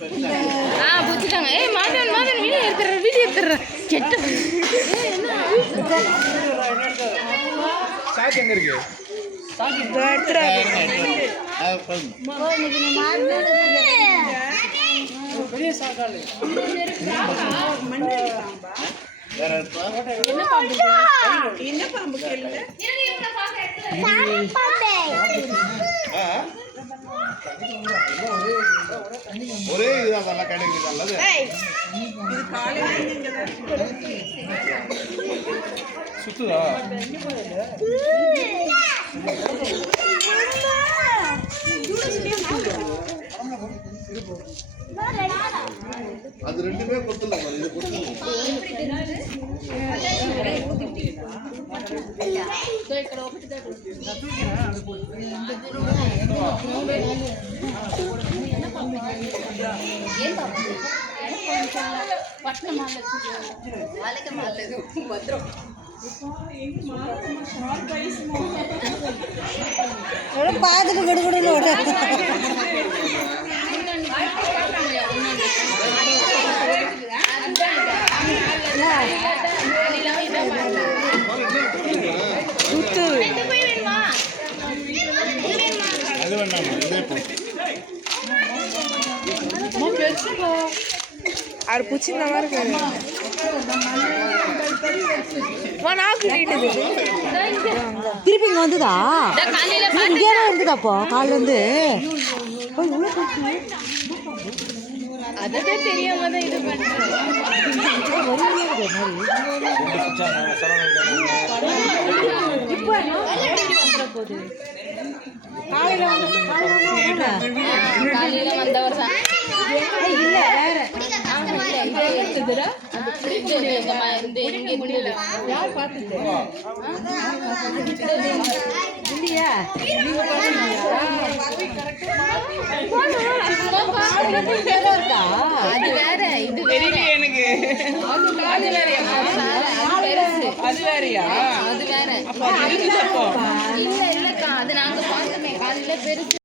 பிடிச்சிட்டாங்க. ஏய் மாதவன் மாதவன் வீடியோ எடுத்துடுறேன் கெட்ட சாக்கு எங்க இருக்கு? பெரிய சாக்காளு என்ன பாம்பு கேளுங்க. ஒரே இதுதான் கிடைக்குது. இது காலையில சுத்துதா அது ரெண்டுமே கொத்தல இது கொத்தல பார்த்துட்டு கொடுக்கணும் ஆறு பூச்சி நல்லா இருக்கு. திருப்பி இங்க வந்துதா? இங்கே இருந்துதாப்போ காலில் வந்து அதே தெரியாம தான் இது பண்றேன். காலையில வந்தவர் தான் இல்ல வேற எடுத்துதுரா யார் பார்த்துட்டு இல்லையா? அது வேற இது எனக்கு அது வேறயா? அது வேற இல்ல இல்லக்கா அது நாங்க பார்த்தோமே காலையில பெருசு.